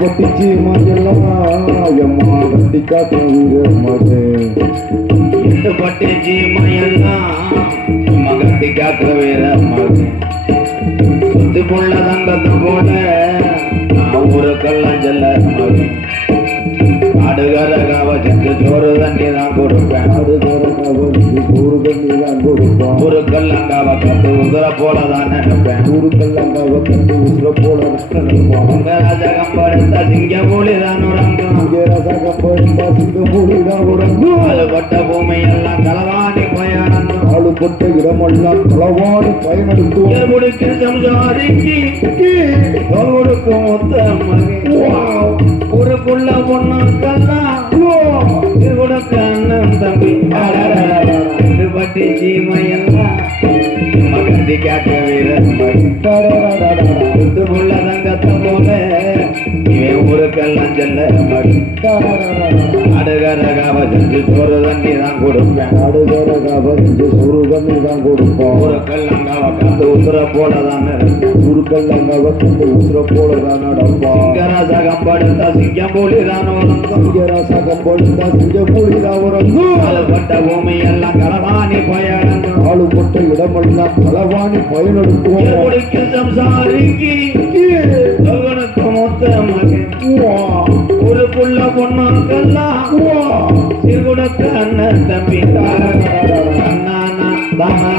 பொட்டிச்சு மஞ்செல்லாம் எம்மா கண்டிக்கா தவிர மாட்டேன். பட்டிச்சு மயெல்லாம் மகத்திக்கா தவிர மாட்டேன். சுத்து புள்ள தங்கத்தை போல ஊருக்கெல்லாம் செல்ல மாட்டேன். அடுகரகாவ சென்று சோறு தண்ணி தான் கொடுப்பேன். அடுகரகாவ சோறு தண்ணி தான் கொடுப்பேன். ஊருக்கெல்லாங்காவ கட்டு உசுர போல தான் நினைப்பேன். ஊருக்கெல்லாங்காவ கட்டு உசுர போல நினைப்போம். உங்க ராஜகம் படுத்த சிங்கமூலி தான் உறங்கும். இங்கே ராஜகம் படுத்த சிங்கமூலி தான் உறங்கும். ஆளுபட்ட பூமி எல்லாம் களவாணி பயணம். ஆளுபட்ட இடமெல்லாம் களவாணி பயனெடுக்கும். முடிக்கும் சம்சாரிக்கு கொடுக்கும் மொத்த மகன். ஊருக்குள்ள பொண்ணுக்கெல்லாம் கொடுக்க அண்ணன் தம்பி. பட்டி சீமையெல்லாம் மகந்தி காக்க வீரன் உள்ள தங்கத்தை போல இவன் ஊருக்கெல்லாம் செல்ல அடுகரகாவ செஞ்சு சோறு தண்ணி தான் கொடுப்பேன். அடுகரகாவ செஞ்சு சோறு தண்ணி தான் கொடுப்போம். ஊருக்கெல்லாம் காத்து உசுர போலதான் ஊருக்கெல்லாம் கத்து உசுர போலதான் நடப்போம். சிங்கராசகம் படுத்தா சிங்கம் போலிதான் உறங்கும். சிங்கராசகம் படுத்தா சிங்கம் போலிதான் உறங்கும். ஆளுபட்ட பூமி எல்லாம் களவாணி பயணம். ஆளுபட்ட இடமெல்லாம் களவாணி பயனெடுக்கும். முடிக்கும் சம்சாரிக்கு மொத்த மகன். ஊருக்குள்ள பொண்ணுக்கெல்லாம் சிறுகுடக்க அண்ணன் தம்பி. அண்ணானா தானா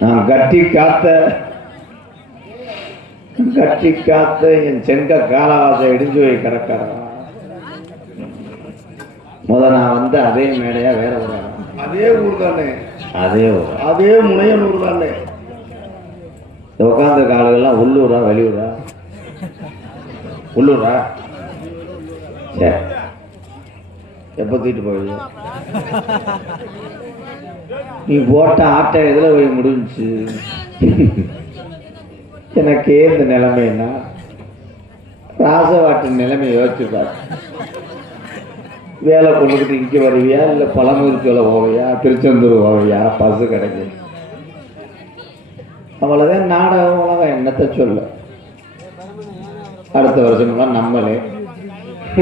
நான் கட்டி காத்த என் செங்க காலவாசை இடிஞ்சு போய் கிடக்கிறா. நான் வந்து அதே மேடையா வேற ஒரு அதே ஊர் தானே. அதே முனையனூர் தானே. உட்கார்ந்த காலங்கள்லாம் உள்ளூரா வெளியூரா? உள்ளூரா? சரி, எப்போ தூக்கிட்டு போவீங்க? நீ போட்ட ஆட்டம் எதுல போய் முடிஞ்சு? எனக்கே இந்த நிலைமைன்னா ராசவாட்டின் நிலைமையை யோசிச்சுப்பார். வேலை கொண்டுக்கிட்டு இங்கே வருவியா, இல்லை பழமுதிர்ச்சோலை போவையா, திருச்செந்தூர் போவையா, பசு கிடைக்கு? அவ்வளோதான் நாடகம் உலகம். என்னத்தை சொல்ல? அடுத்த வருஷம்லாம் நம்மளே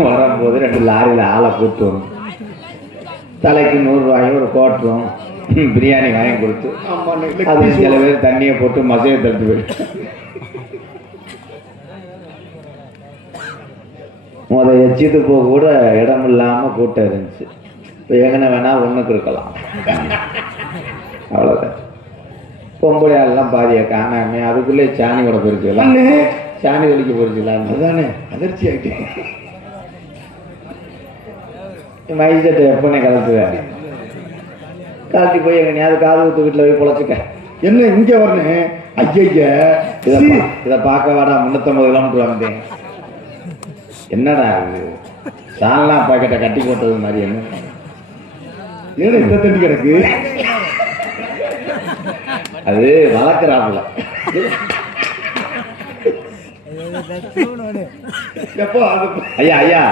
வரும்போது 2 லாரியில் ஆளை கூட்டு வரும். தலைக்கு 100 ரூபாயும் ஒரு கோட்டரும் பிரியாணி வாங்கி கொடுத்து அது சில பேர் தண்ணியை போட்டு மசையை தடுத்து போயிட்டு எச்சிட்டு போக கூட இடம் இல்லாமல் கூட்டம் இருந்துச்சு. இப்போ எங்கன வேணா ஒன்றுக்கு இருக்கலாம். அவ்வளோதான். பொம்பளையாலாம் பாதியை காணாமே அதுக்குள்ளே சாணி கூட பொறிச்சிக்கலாம். சாணி ஒலிக்க பொறிச்சிக்கலாம். அதுதானே அதிர்ச்சி ஆகிட்டேன். மைசட்டை எப்பனே கலத்துவேன். கலட்டி போய் எங்கனையாவது காது ஊத்து வீட்டில் போய் பொழைச்சிக்க. என்ன இங்கே வரணும்? ஐயா இதை பார்க்க வாடா 350 கிலோமீட்டர் வந்தேன். என்னடா இது சால்னா பாக்கெட்டை கட்டி போட்டது மாதிரி? என்ன ஏன்னா இந்த தண்ணி கிடக்கு? அது வளர்க்குறாப்புல. ஐயா ஐயா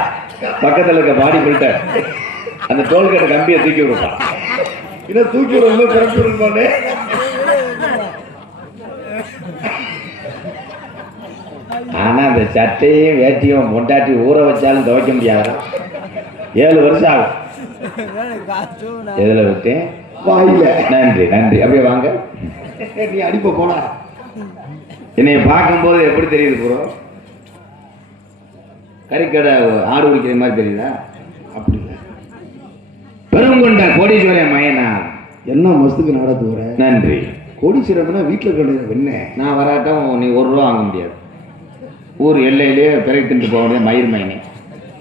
பக்கத்தில் இருக்க பாடி பில்டர் அந்த டோல்கேட் கம்பியை தூக்கி விடுப்பான். இதை தூக்கி விடுறது கிளம்பி விடுவானே. ஆனா அந்த சட்டையும் வேட்டியும் பொண்டாட்டி ஊற வச்சாலும் துவைக்க முடியாது. 7 வருஷம் ஆகும். எதுல விட்டேன்? வாயில. நன்றி நன்றி. அப்படியே வாங்க. நீ அடிப்ப போனா என்னை பார்க்கும்போது எப்படி தெரியுது ப்ரோ? கறிக்கடை ஆடு குடிக்கிற மாதிரி தெரியுதா? அப்படி பெருங்கொண்ட கோடீஸ்வரன் மயனா. என்ன மஸ்துக்கு நடத்து வர? நன்றி. கோடீஸ்வரம்னா வீட்டில் கிடையாது. என்ன நான் வராட்டம் நீ 1 ரூபா வாங்க முடியாது. ஊர் எல்லையிலே பிறகு திண்டு போக முடியாது. மயிர் மைனே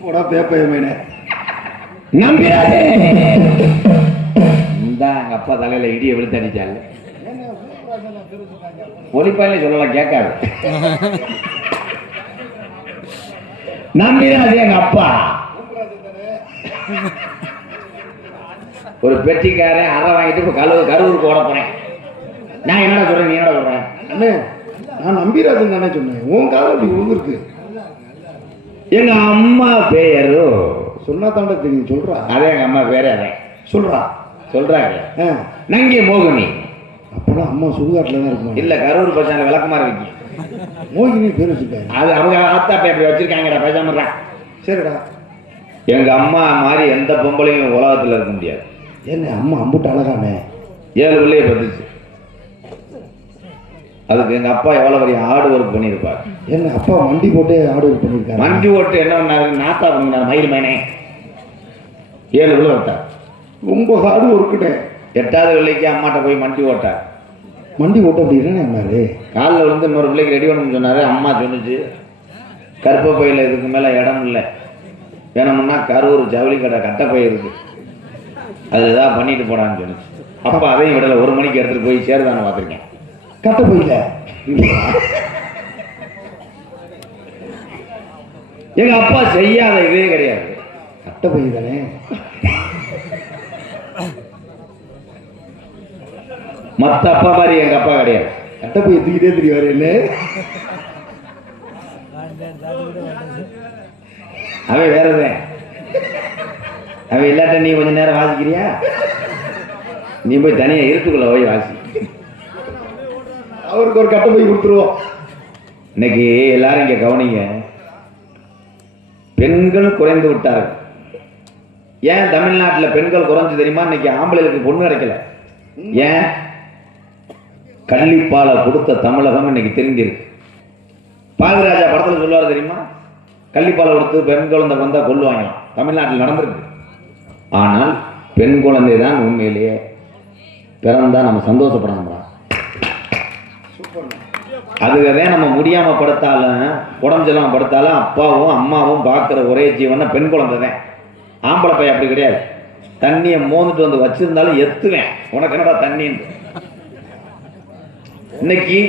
போடா பேப்பைய மைனே நம்பிடாதே. இந்த எங்க அப்பா தலையில இடியை விழுத்து அடிச்சாரு. ஒளிப்பாயில சொல்லலாம் கேட்காது. நம்பிடாதே எங்க அப்பா. ஒரு பெட்டிக்காரன் அரை வாங்கிட்டு இப்போ கரூருக்கு ஓட போறேன். நான் என்னடா சொல்றேன், நீ என்னடா சொல்றேன்? அண்ணே நான் நம்பிராஜன் தானே சொன்னேன், உன் காலம் அப்படி விழுந்துருக்கு. எங்க அம்மா பேரு சொன்னா தாண்டா தெரியும், சொல்றா. அதே எங்க அம்மா பேரு அதே சொல்றா. சொல்றாங்க நங்கி மோகினி. அப்பெல்லாம் அம்மா சுடுகாட்டில் தான் இருக்குமா? இல்ல கரூர் பச்சான விளக்கமா இருக்கு. மோகினி பேர் வச்சிருக்காங்க. அது அவங்க ஆத்தா பேப்பர் வச்சிருக்காங்கடா, பேசாம. சரிடா. எங்க அம்மா மாதிரி எந்த பொம்பளையும் உலகத்துல இருக்க முடியாது. என்ன அம்மா அம்புட்டு அழகானே, 7 பிள்ளைய பத்துச்சு. அதுக்கு எங்க அப்பா எவ்வளவு பெரிய ஆடு ஒர்க் பண்ணியிருப்பார். என்ன அப்பா வண்டி போட்டு ஆடு ஒர்க் பண்ணியிருக்காரு. வண்டி ஓட்டு என்ன பண்ணாரு, நாத்தா பண்ணினார், மயில் மேனே 7 பிள்ளை விட்டார். ரொம்ப ஹார்டு ஒர்க்குட்டே. 8வது பிள்ளைக்கு அம்மாட்ட போய் வண்டி ஓட்டார். வண்டி ஓட்ட அப்படி என்னன்னாரு, காலில் விழுந்து இன்னொரு பிள்ளைக்கு ரெடி பண்ணணும்னு சொன்னாரு. அம்மா சொன்னிச்சு, கருப்பை பையில் இதுக்கு மேலே இடம் இல்லை, வேணும்னா கரூர் ஜவுளி கடை கட்டப்பை இருக்கு, அது ஏதாவது பண்ணிட்டு போடான்னு சொன்னிச்சு. அப்போ அதையும் விடலை, 1 மணிக்கு எடுத்துகிட்டு போய் சேருதானே பார்த்துருக்கேன். கட்ட போயில எங்க அப்பா செய்யாத இதே கிடையாது. கட்ட போய் தானே. மற்ற அப்பா மாதிரி எங்க அப்பா கிடையாது. கட்ட போய் தூக்கிட்டே தெரியும் என்ன. அவன் வேறதான். அவன் இல்லாட்ட நீ கொஞ்ச நேரம் வாசிக்கிறியா? நீ போய் தனியா இருட்டுக்குள்ள போய் வாசி. அவருக்கு ஒரு கட்ட போய் கொடுத்துருவோம். இன்னைக்கு எல்லாரும் இங்க கவனிங்க, பெண்கள் குறைந்து விட்டார்கள். ஏன் தமிழ்நாட்டில் பெண்கள் குறைஞ்சு தெரியுமா? இன்னைக்கு ஆம்பளைகளுக்கு பொண்ணு கிடைக்கல. ஏன்? கள்ளிப்பாலை கொடுத்த தமிழகம் இன்னைக்கு தெரிஞ்சிருக்கு. பாரதிராஜா படத்தில் சொல்லுவார் தெரியுமா, கள்ளிப்பாலை கொடுத்து பெண் குழந்தை வந்தா கொல்லுவாங்களாம். தமிழ்நாட்டில் நடந்திருக்கு. ஆனால் பெண் குழந்தை தான் உண்மையிலேயே பிறந்தா நம்ம சந்தோஷப்படணும். அதுக்கதே நம்ம முடியாம படுத்தாலும் உடம்பெல்லாம் படுத்தாலும் அப்பாவும் அம்மாவும் பார்க்குற ஒரே ஜீவனை பெண் குழந்தை தான். ஆம்பளை பையன் அப்படி கிடையாது. தண்ணியை மோந்துட்டு வந்து வச்சிருந்தாலும் எத்துவேன், உனக்கு என்னடா தண்ணின்னு. இன்னைக்கு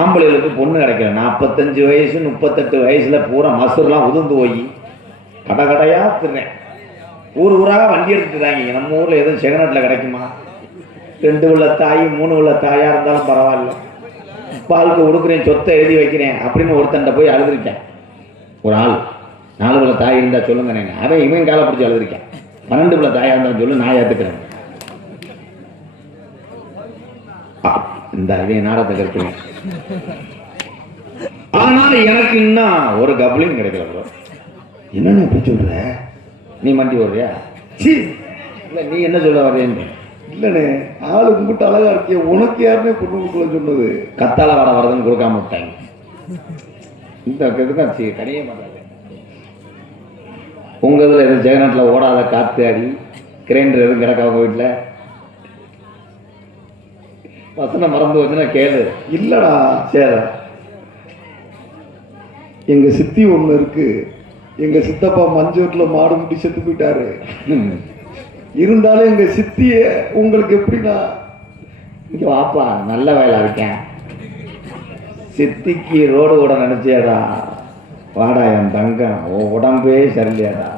ஆம்பளைகளுக்கு பொண்ணு கிடைக்கல. 45 வயசு 38 வயசுல பூரா மசூர்லாம் உதிர்ந்து போய் கடை கடையா திறேன். ஊர் ஊராக வண்டி எடுத்துட்டாங்க. நம்ம ஊர்ல எதுவும் செகநாட்டில் கிடைக்குமா? 2 உள்ள தாய் 3 உள்ள தாயா இருந்தாலும் பரவாயில்ல, பாலுக்கு கொடுக்குறேன், சொத்தை எழுதி வைக்கிறேன் அப்படின்னு ஒருத்தண்ட போய் அழுதுருக்கேன். ஒரு ஆள் 4 உள்ள தாய் இருந்தா சொல்லுங்க. அவன் இவன் காலை பிடிச்சி அழுதுருக்கேன். 12 உள்ள தாயா இருந்தா சொல்லு, நான் ஏத்துக்கிறேன். இந்த இவன் நாடகத்தை கருத்துவேன். ஆனால் எனக்கு இன்னும் ஒரு கப்ளிங் கிடைக்கல ப்ரோ. என்னன்னு எப்படி சொல்ற? நீ மண்டி வர்றியா? இல்லை, நீ என்ன சொல்ல வர்றேன்னு. இல்லைண்ணே, ஆளு கும்பிட்டு அழகா இருக்கிய, உனக்கு யாருன்னே பொண்ணு கொடுக்கல சொன்னது? கத்தால வட வரதுன்னு கொடுக்காம விட்டாங்க. இந்த இதுக்கு கிடையே மாட்டாங்க. உங்க இதில் எதுவும் ஜெகநாட்டில் ஓடாத காத்து அடி கிரைண்டர் எதுவும் கிடக்கா உங்க வீட்டில்? வசனம் மறந்து வச்சுன்னா கேளு. இல்லடா, சரி. எங்க சித்தி ஒண்ணு இருக்கு. எங்க சித்தப்பா மஞ்சூர்ல மாடு முடி செத்து போயிட்டாரு. இருந்தாலும் எங்க சித்திய உங்களுக்கு எப்படின்னா, இங்க வாப்பா, நல்ல வேலை இருக்கேன். சித்திக்கு ரோடு கூட நினைச்சியாடா? வாடா என் தங்கம், உன் உடம்பே சரியில்லையாடா.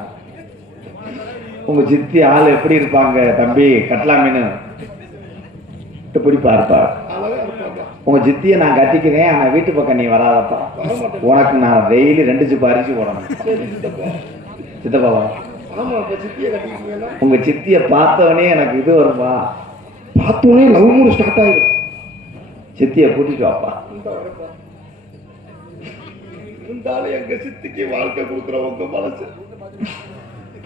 உங்க சித்தி ஆள் எப்படி இருப்பாங்க தம்பி? கட்டலாமின்னு இப்படி பார்ப்பா. உங்க சித்தியை நான் கட்டிக்கிறேன், ஆனா வீட்டு பக்கம் நீ வராதப்பா. உனக்கு நான் டெய்லி 2 சிப்பு அரிசி போடணும். சித்தப்பாவா? உங்க சித்திய பார்த்தவனே எனக்கு இது வரும்பா. பார்த்தோன்னே லவ் மூடு ஸ்டார்ட் ஆயிடும். சித்திய கூட்டிட்டு வாப்பா. இருந்தாலும் எங்க சித்திக்கு வாழ்க்கை கொடுக்குற உங்க மனசு.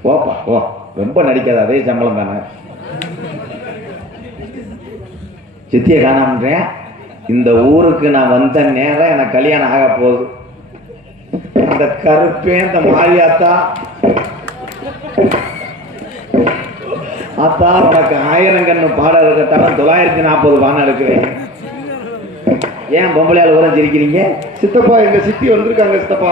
போப்பா ஓ, ரொம்ப நடிக்காத, அதே சம்பளம் தானே. சித்தியை காணாமன்றேன். இந்த ஊருக்கு நான் வந்த நேரம் எனக்கு கல்யாணம் ஆக போகுது. இந்த கருப்பே இந்த மாரியாத்தா ஆத்தா உனக்கு 1000 கண்ணு பாடம் இருக்கட்டாலும் 940 பானம் இருக்கிறேன். ஏன் பொம்பளையால் ஊரம் சிரிக்கிறீங்க? சித்தப்பா, எங்க சித்தி வந்திருக்காங்க. சித்தப்பா,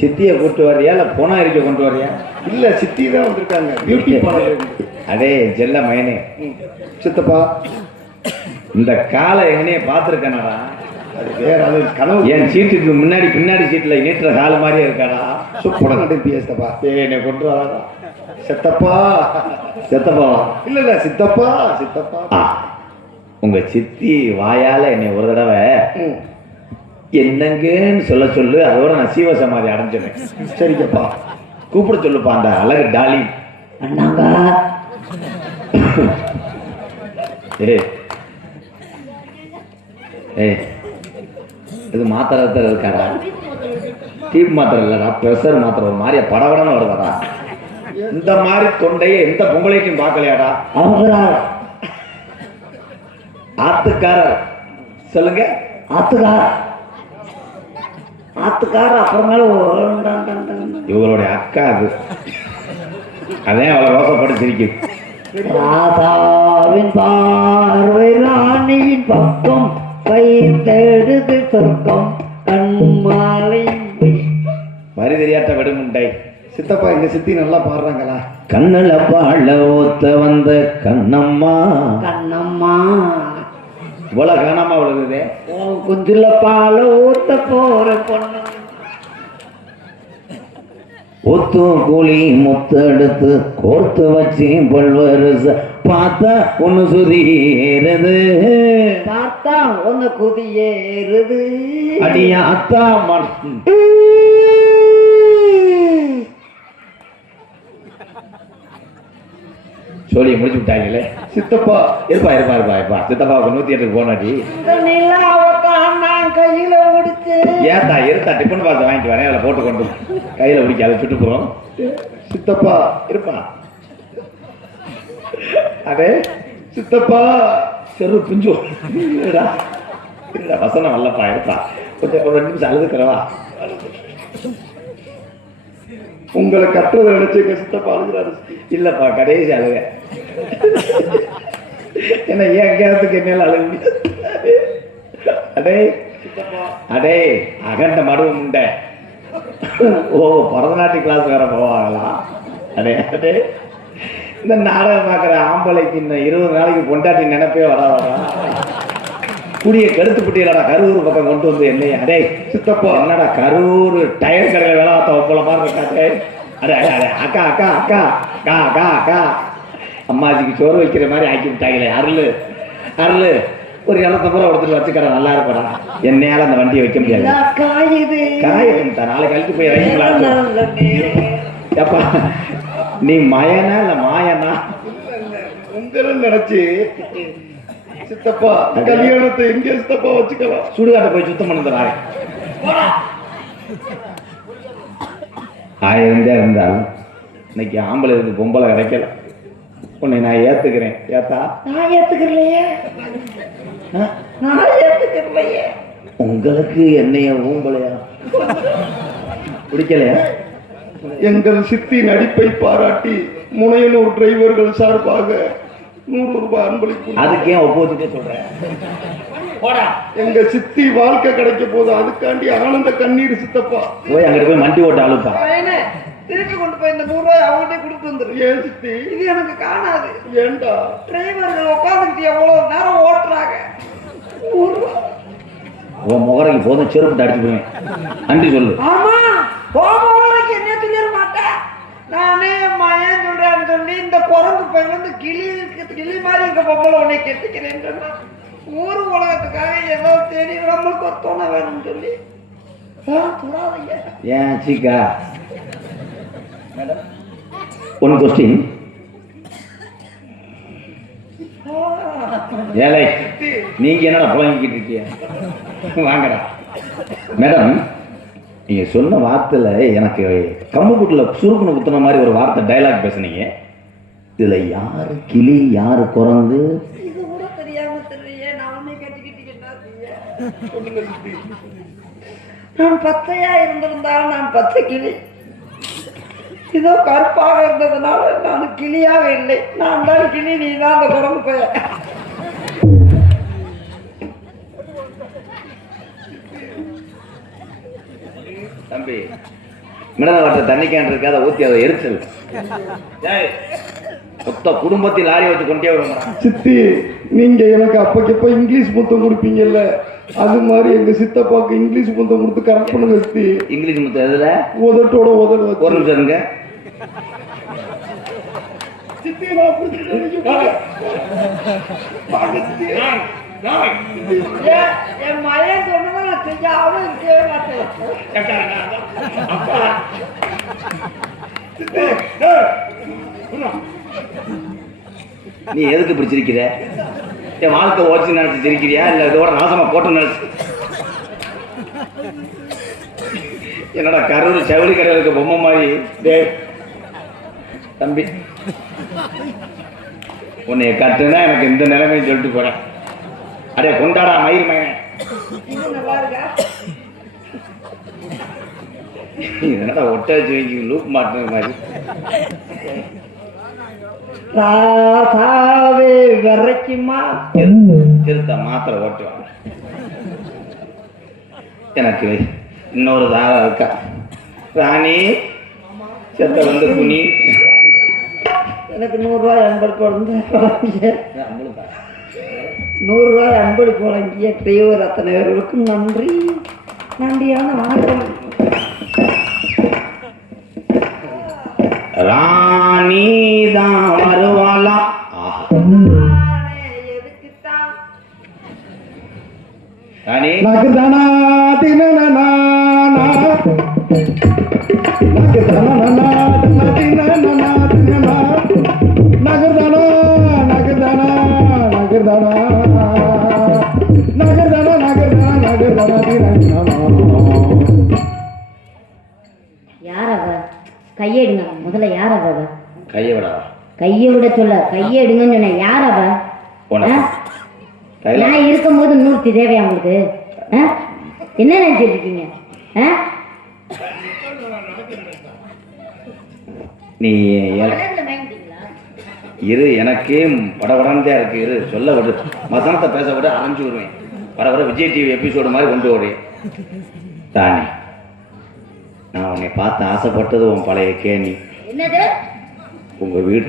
சித்தியை கூட்டு வர்றியா இல்லை பொணம் இருக்க கொண்டு வர்றியா? இல்ல, சித்தி தான் வந்திருக்காங்க. Beauty parlour. அதே செல்ல மயனே. சித்தப்பா, இந்த காலை எங்கனையே பார்த்துருக்கேனாடா? அது வேற, அது கனவு. என் சீட்டுக்கு முன்னாடி பின்னாடி சீட்டில் நீட்டுற கால மாதிரியே இருக்காடா. சூப்பராக நடிப்பியா சித்தப்பா? என்னை கொண்டு வராடா. சித்தப்பா சித்தப்பா இல்ல சித்தப்பா சித்தப்பா. உங்க சித்தி வாயால என்னை ஒரு தடவை ம், என்னங்கன்னு சொல்ல சொல்லு, அதோட நான் சீவ சமாதி அடைஞ்சினேன். சரிங்கப்பா. கூப்பிட சொல்லுப்பா அந்த அழகு டாலி. அண்ணாங்க ஏய் ஏய், இது மாத்திரை இருக்காடா, டீப் மாத்திரை இல்லடா, ப்ரெஷர் மாத்திரை. ஒரு மாதிரியா படவடன்னு வருதாடா. இந்த மாதிரி தொண்டையை எந்த பொங்கலைக்கும் பார்க்கலையாடா. அவங்களார் ஆத்துக்காரர் சொல்லுங்க. ஆத்துக்கார அப்புறமேல இவங்களுடைய அக்கா அது, அதே அவளை ரோசப்பட்டு சிரிக்குது. ராதாவின் பார்வை ராணியின் பக்கம் வைத்தெடுத்து சொர்க்கம் கண்மாலை வரி தெரியாட்ட விடுமுண்டை. சித்தப்பா எங்க சித்தி நல்லா பாடுறாங்களா? கண்ணுல பாழ ஊத்த வந்த கண்ணம்மா. கண்ணம்மா இவ்வளவு காணாம விழுகுதே. குஞ்சுல பால ஊத்த போற பொண்ணு ஒத்து கூலி முத்து எடுத்து கோர்த்து வச்சு பல்வரிச பார்த்தா ஒண்ணு சுதீரது. பார்த்தா ஒன்னு குதியேறுது. அடியா அத்தா சொல்லி முடிச்சு விட்டாங்களே. சித்தப்பா இருப்பா இருப்பா இருப்பா இருப்பா. சித்தப்பாவுக்கு 108 போனாடி. நான் கையில முடிச்சு ஏத்தா இருத்தா, டிஃபன் பாக்ஸ் வாங்கிட்டு வரேன், அதில் போட்டு கொண்டு கையில பிடிக்க அதை சுட்டு போறோம். சித்தப்பா இருப்பா. அடே சித்தப்பா செரு பிஞ்சு இருடா. வசனம் வரலப்பா. இருப்பா கொஞ்சம் ஒரு 2 நிமிஷம் அழுதுக்கிறவா. உங்களை கட்டுறதை நினைச்சு எங்க சித்தப்பா அழுகிறாரு. இல்லப்பா கடைசி அழுக. என்ன ஏன் கேரத்துக்கு என்னால அழுகு. அடே அடே அகண்ட மடுவும் உண்ட. ஓ பரதநாட்டிய கிளாஸ் வேற போவாங்களா? அடே அடே இந்த நாடகம் பார்க்குற ஆம்பளைக்கு இன்னும் 20 நாளைக்கு பொண்டாட்டி நினைப்பே வராதா? குடிய கருத்து பட்டியலடா கரூர் பக்கம் கொண்டு வந்து என்னைய. அடே சித்தப்பா என்னடா கரூர் டயர் கடையில் வேலை பார்த்த ஒப்பள மாதிரி இருக்காட்டே. அடே அடே அடே அக்கா அக்கா அக்கா அக்கா அக்கா அக்கா அம்மாஜிக்கு சோறு வைக்கிற மாதிரி ஆக்கி விட்டாங்களே. அருள் அருள் ஒரு 250 ரூபா கொடுத்துட்டு வச்சுக்கடா, நல்லா இருப்படா. என்னையால அந்த வண்டியை வைக்க முடியாது. காயுது காயத்தா நாளைக்கு கழித்து போய் இறங்கிக்கலாம். எப்பா நீ மயனா இல்ல மாயனா? உங்களை நினைச்சு சித்தப்பா கல்யாணத்தை எங்க சித்தப்பா வச்சுக்கலாம். சுடுகாட்டை போய் சுத்தம் பண்ணுறாரு. 1000 தான் இருந்தாலும் இன்னைக்கு ஆம்பளை இருக்கு, பொம்பளை கிடைக்கல. உன்னை நான் ஏத்துக்கிறேன். ஏத்தா நான் ஏத்துக்கலையே. நான் ஏத்துக்கலையே. உங்களுக்கு என்னைய ஊம்பளையா பிடிக்கலையா? எங்கள் சித்தி நடிப்பை பாராட்டி முனையனூர் டிரைவர்கள் சார்பாக 100 ரூபாய் அன்பளிப்பு. அதுக்கு ஏன் ஒப்போசிட்டே சொல்றேன்? எங்க சித்தி வாழ்க்கை கிடைக்க போது அதுக்காண்டி ஆனந்த கண்ணீர் சித்தப்பா. போய் அங்கிட்டு போய் மண்டி ஓட்ட அழுப்பா. திருப்பி கொண்டு போய் இந்த 100 ரூபாய் அவங்ககிட்ட கொடுத்து வந்துரு. ஏன் சித்தி? இது எனக்கு காணாது. ஏண்டா? டிரைவர்கள் உட்காந்துக்கிட்டு எவ்வளவு நேரம் ஓட்டுறாங்க. உன் முகரைக்கு போதும் செருப்பு அடிச்சு போவேன். நன்றி சொல்லு. ஆமா போறதுக்கு என்ன சொல்லிட மாட்டேன். நானே மயன் சொல்றேன்னு சொல்லி இந்த குரங்கு பையில இருந்து கிளி மாதிரி இருக்க பொம்பளை உன்னை கெட்டுக்கிறேன்னு சொன்னா ஊரு உலகத்துக்காக ஏதோ தேடி நம்மளுக்கு ஒரு துணை வேணும்னு சொல்லி ஏன் சீக்கா ஒன் கொஸ்டின். ஏழை நீங்க என்னடா புழங்கிக்கிட்டு இருக்கீங்க? வாங்கடா மேடம். நீங்க சொன்ன வார்த்தையில எனக்கு கம்புக்குட்டில சுருக்குன்னு குத்துன மாதிரி ஒரு வார்த்தை டைலாக் பேசுனீங்க. இதுல யாரு கிளி யாரு குரங்கு இது கூட தெரியாம தெரியலையே. நானே கட்டிக்கிட்டு என்ன செய்ய? நான் பச்சையா இருந்திருந்தால் நான் பச்சை கிளி. இதோ கருப்பாக இருந்ததுனால நான் கிளியாக இல்லை. நான் தான் கிளி, நீ தான் அந்த குரங்கு பையன். தம்பி மிளகா வாட்ட தண்ணி கேன் இருக்காத ஊத்தி அதை எரிச்சல். மொத்த குடும்பத்தில் லாரி வச்சு கொண்டே வருவாங்க. சித்தி நீங்க எனக்கு அப்பக்கப்ப இங்கிலீஷ் முத்தம் கொடுப்பீங்கல்ல, அது மாதிரி எங்க சித்தப்பாக்கு இங்கிலீஷ் முத்தம் கொடுத்து கரெக்ட் பண்ணுங்க சித்தி. இங்கிலீஷ் முத்தம் எதுல? உதட்டோட உதடு ஒரு நிமிஷம் இருங்க. சித்தி நான் பிடிச்சிட்டு என் மகன் சொன்னதை நான் செய்யாம இருக்கவே மாட்டேன். நீ எதுக்கு பிடிச்சிருக்கிற? என் வாழ்க்கை ஓச்சு நினைச்சு சிரிக்கிறியா இல்ல இதோட நாசமா போட்டு நினைச்சு? என்னடா கரூர் செவலி கடை இருக்க பொம்மை மாதிரி தம்பி உன்னைய கட்டுனா எனக்கு இந்த நிலைமைன்னு சொல்லிட்டு போறேன். அடே கொண்டாடா மயிர் மயனே, நல்லா இருக்கா? என்னடா ஒட்ட வச்சு வைக்க லூப் மாட்டுற மாதிரி. ராசாவே வரைக்குமா திருத்த மாத்திரை ஓட்டுவாங்க. எனக்கு இன்னொரு தாரம் இருக்கா ராணி செத்த வந்து துணி எனக்கு 100 ரூபாய் அன்பளிப்பு வழங்கிய 100 ரூபாய் அன்பளிப்பு வழங்கிய டிரைவர் அத்தனை பேர்களுக்கும் நன்றி. நன்றியான வணக்கம். ராணி தான் வருவாளா? ராணி நகர்தானா தினனா யார் அவ? கையெடுங்க முதல்ல. யார் அவ? கையை விடா. கையை விட சொல்ல, கையை எடுங்கன்னு சொன்னேன். யார் அவ? நான் இருக்கும்போது நூற்றி தேவையா உங்களுக்கு? என்ன நினைச்சிட்டு இருக்கீங்க? நீ இரு, எனக்கே படபடந்தே இருக்கு. இரு சொல்ல விடு, மசனத்தை பேச விட அரைஞ்சு விடுவேன். வர வர விஜய் டிவி எபிசோடு மாதிரி கொண்டு வருவேன். தானே நான் உன்னை பார்த்து ஆசைப்பட்டது உன் பழைய கேணி. என்னது? உங்க வீடு.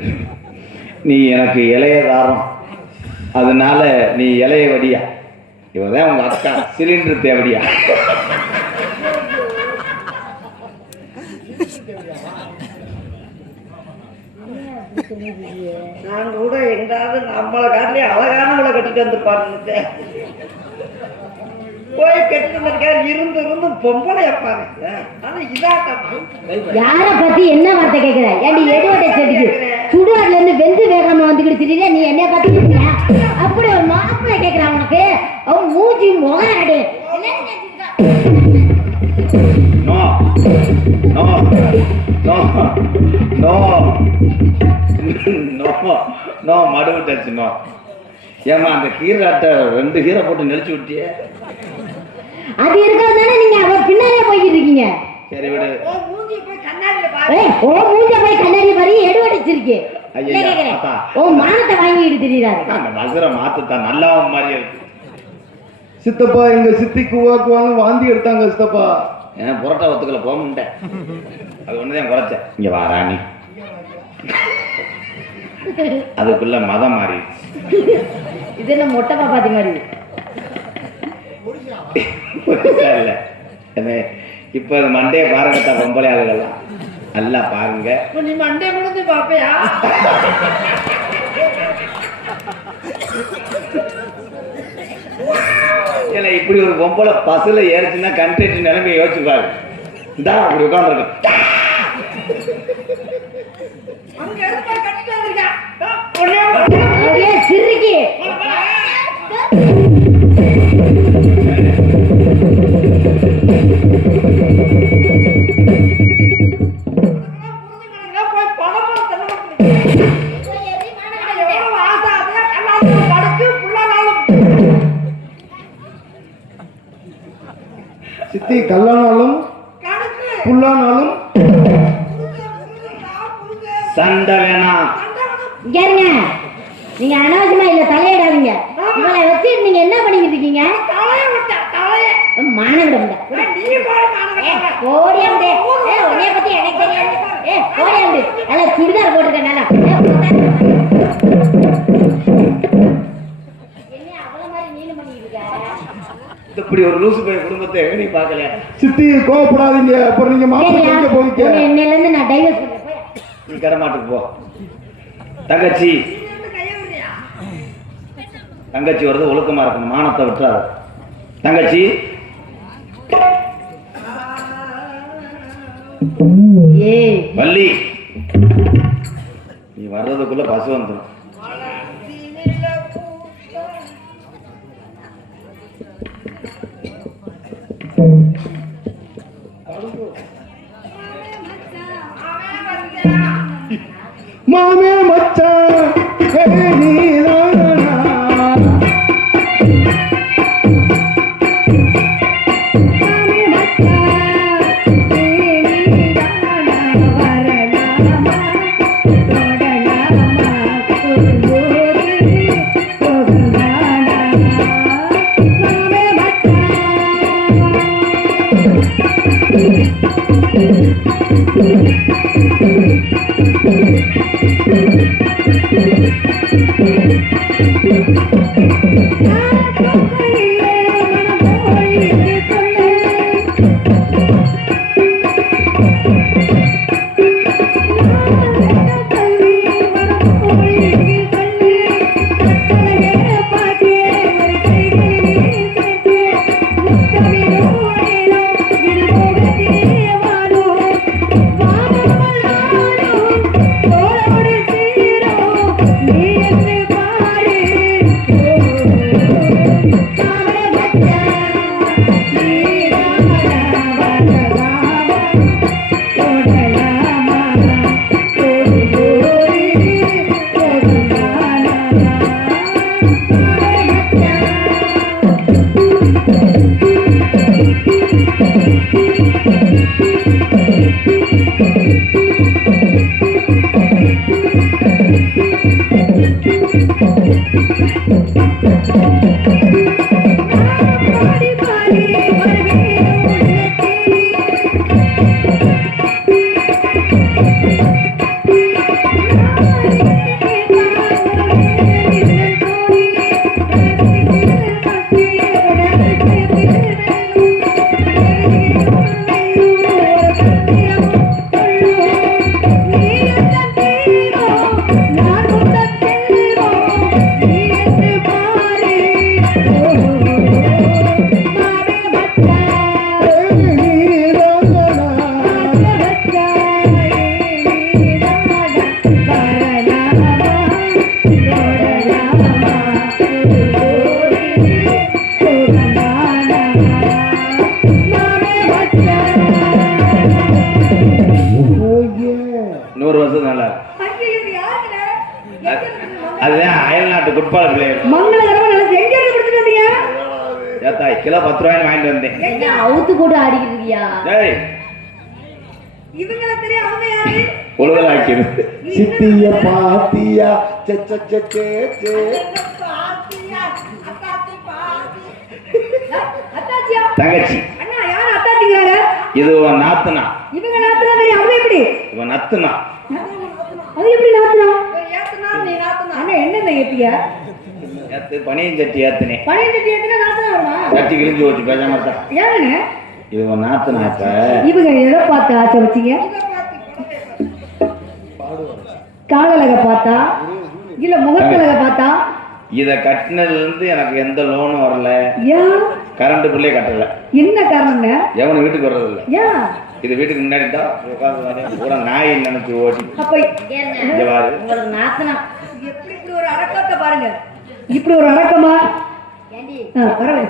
நீ எனக்கு இலைய தாரம், அதனால நீ இலைய வடியா. இவதான் உங்க அக்கா சிலிண்டர் தேவடியா. நான் கூட எங்காவது நம்மளை காட்டிலே அழகானவளை கட்டிட்டு வந்து பாருங்க. போய் கட்டிட்டு வந்திருக்காரு. இருந்து பொம்பளைய பாருங்க. ஆனா இதாட்டம். யார பத்தி என்ன வார்த்தை கேட்கிற? ஏன்டி எடுவட்டை செடிக்கு சுடுகாடுல இருந்து வெந்து வேகாம வந்துக்கிட்டு திடீர்னு நீ என்ன பத்தி கேட்கிற? அப்படி ஒரு மாப்பிள்ளை கேட்கிறான் உனக்கு. அவன் மூஞ்சி முகராடு. No no no no no no மடு விட்டாச்சு. நோ ஏமா அந்த கீரை அட்டை 2 கீரை போட்டு நெளிச்சு விட்டியே. அது இருக்கிறதுனால நீங்க அவ பின்னாலே போய்கிட்டு இருக்கீங்க. சரி விடு. ஓ மூஞ்சி போய் கண்ணாடியில பாரு. ஓ மூஞ்ச போய் கண்ணாடி பாரு. எடுவடிச்சிருக்கு. ஐயா ஓ மானத்தை வாங்கிட்டு திரியாரு. அந்த நசரை மாத்துத்தான் நல்லாவும் மாதிரி இருக்கு. சித்தப்பா எங்க சித்தி குவாக்குவான்னு வாந்தி எடுத்தாங்க சித்தப்பா. ஏன் புரோட்டா ஒத்துக்கல போக முடியேன். அது ஒண்ணுதான் குறைச்சேன். இங்க வா ராணி. அதுக்குள்ள மதம் மாறி இது என்ன மொட்டை பாப்பாத்தி மாதிரி இல்ல. இப்ப அது மண்டைய பாருங்க பொம்பளை ஆளுகள்லாம் நல்லா பாருங்க. நீ மண்டே முடிஞ்சு பாப்பையா? ஏன்னா இப்படி ஒரு பொம்பளை பஸ்ல ஏறிச்சுன்னா கண்ட்ரி நிலைமையை யோசிச்சு பாரு. இந்தா அப்படி உட்காந்துருக்கு. சிரிக்கி சித்தி கல்லானாலும் புல்லானாலும் சண்டை வேணாம். கேருங்க, நீங்க அனாவசியமா இல்ல தலையிடாதீங்க. இவளை வச்சு நீங்க என்ன பண்ணிக்கிட்டு இருக்கீங்க? மானவிடம் ஓடியாண்டு. உன்னைய பத்தி எனக்கு தெரியாது. ஓடியாண்டு நல்லா சுடிதார் போட்டுருக்க. நல்லா என்ன அவ்வளவு மாதிரி நீளம் பண்ணிக்கிட்டு இருக்க? இப்படி ஒரு லூசு போய் குடும்பத்தை நீ பாக்கலையா? சித்தி கோவப்படாதீங்க. அப்புறம் நீங்க மாப்பிள்ளை போய்க்க. என்னையில இருந்து நான் டைவர்ஸ் பண்றேன். நீ கடமாட்டுக்கு போ. தங்கச்சி கையை விடுறியா? தங்கச்சி வருது, ஒழுக்கமா இருக்கணும், மானத்தை விட்டுறாரு. தங்கச்சி ஏய் வள்ளி, நீ வர்றதுக்குள்ள பசு வந்துடும். மாமே மச்சான் நீதானா அதுதான் அயல்நாட்டு குட்பால் பிள்ளைகள். கிலோ 10 ரூபாய் வாங்கிட்டு வந்தேன். அவுத்து போட்டு ஆடிக்கிட்டு இருக்கியா? ஒழுங்கலாக்கிறது. சித்திய பாத்தியா தங்கச்சி இது உன் நாத்துனா. இவன் நத்துனா. பனியன் சட்டி ஏத்துனேன். சட்டி கிழிஞ்சு போச்சு, பேசாம இது உன் நாத்துனா. இப்ப இவங்க எதை பார்த்து ஆசை வச்சீங்க? காதலக பார்த்தா இல்ல முகத்தலக பார்த்தா? இத கட்டினதுல இருந்து எனக்கு எந்த லோனும் வரல. ஏன்? கரண்ட் பில்லே கட்டல. என்ன காரணம்ங்க? எவனும் வீட்டுக்கு வர்றது இல்ல. ஏன்? இது வீட்டுக்கு முன்னாடி தான் உட்கார்ந்து பூரா நாய் நினைச்சு ஓடி. அப்ப உங்களுக்கு நாத்தனா எப்படி இப்படி ஒரு அடக்கத்தை பாருங்க. இப்படி ஒரு அடக்கமா? பரவாயில்ல.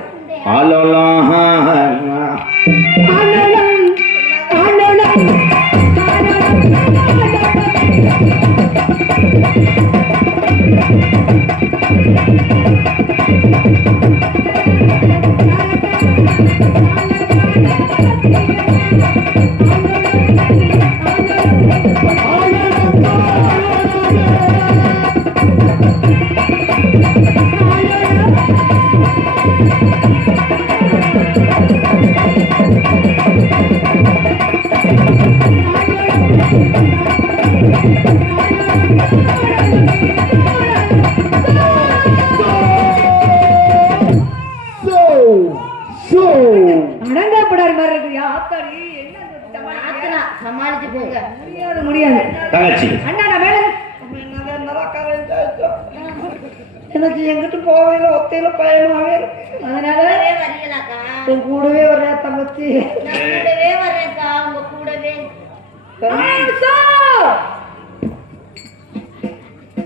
எனக்கு எங்கிட்டு போவையில ஒத்தையில பயமாவே இருக்கு. அதனால வரீங்களாக்கா? என் கூடவே வர்ற தங்கச்சி. நான் கூடவே வரேன்க்கா, உங்க கூடவே.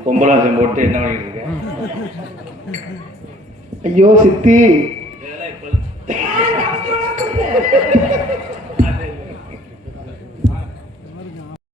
கும்பலாசம் போட்டு என்ன பண்ணிட்டு இருக்கேன்? ஐயோ சித்தி